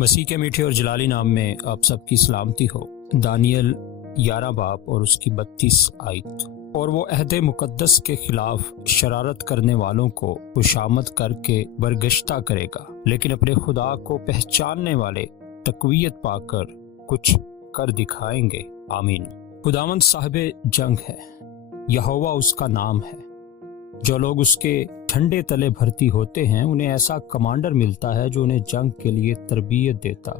مسیح کے میٹھے اور جلالی نام میں آپ سب کی سلامتی ہو۔ دانیل 11 باب اور اس کی 32 آیت۔ اور وہ عہد مقدس کے خلاف شرارت کرنے والوں کو خوشامد کر کے برگشتہ کرے گا، لیکن اپنے خدا کو پہچاننے والے تقویت پا کر کچھ کر دکھائیں گے۔ آمین۔ خداوند صاحب جنگ ہے، یہوہ اس کا نام ہے۔ جو لوگ اس کے ٹھنڈے تلے بھرتی ہوتے ہیں انہیں ایسا کمانڈر ملتا ہے جو انہیں جنگ کے لیے تربیت دیتا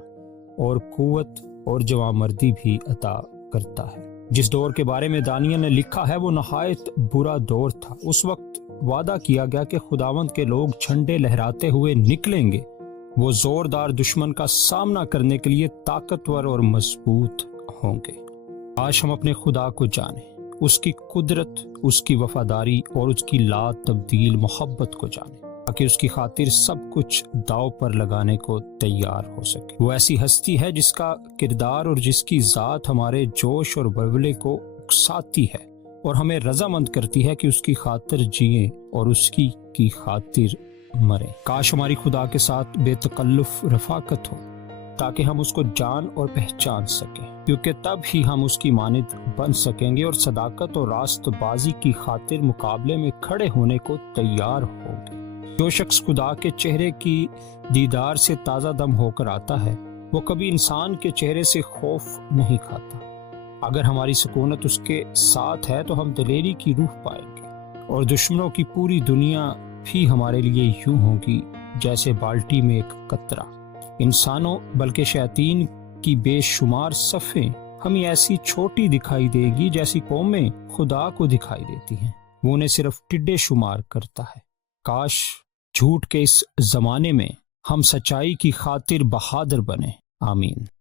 اور قوت اور جوانمردی بھی عطا کرتا ہے۔ جس دور کے بارے میں دانیل نے لکھا ہے وہ نہایت برا دور تھا۔ اس وقت وعدہ کیا گیا کہ خداوند کے لوگ جھنڈے لہراتے ہوئے نکلیں گے۔ وہ زوردار دشمن کا سامنا کرنے کے لیے طاقتور اور مضبوط ہوں گے۔ آج ہم اپنے خدا کو جانیں، اس کی قدرت، اس کی وفاداری اور اس کی لا تبدیل محبت کو جانیں، تاکہ اس کی خاطر سب کچھ داؤ پر لگانے کو تیار ہو سکے۔ وہ ایسی ہستی ہے جس کا کردار اور جس کی ذات ہمارے جوش اور ولولے کو اکساتی ہے اور ہمیں رضامند کرتی ہے کہ اس کی خاطر جئیں اور اس کی خاطر مریں۔ کاش ہماری خدا کے ساتھ بے تکلف رفاقت ہو تاکہ ہم اس کو جان اور پہچان سکیں، کیونکہ تب ہی ہم اس کی مانند بن سکیں گے اور صداقت اور راست بازی کی خاطر مقابلے میں کھڑے ہونے کو تیار ہوں گے۔ جو شخص خدا کے چہرے کی دیدار سے تازہ دم ہو کر آتا ہے وہ کبھی انسان کے چہرے سے خوف نہیں کھاتا۔ اگر ہماری سکونت اس کے ساتھ ہے تو ہم دلیری کی روح پائیں گے اور دشمنوں کی پوری دنیا بھی ہمارے لیے یوں ہوگی جیسے بالٹی میں ایک قطرہ۔ انسانوں بلکہ شیاطین کی بے شمار صفیں ہمیں ایسی چھوٹی دکھائی دے گی جیسی قومیں خدا کو دکھائی دیتی ہیں۔ وہ انہیں صرف ٹڈے شمار کرتا ہے۔ کاش جھوٹ کے اس زمانے میں ہم سچائی کی خاطر بہادر بنیں۔ آمین۔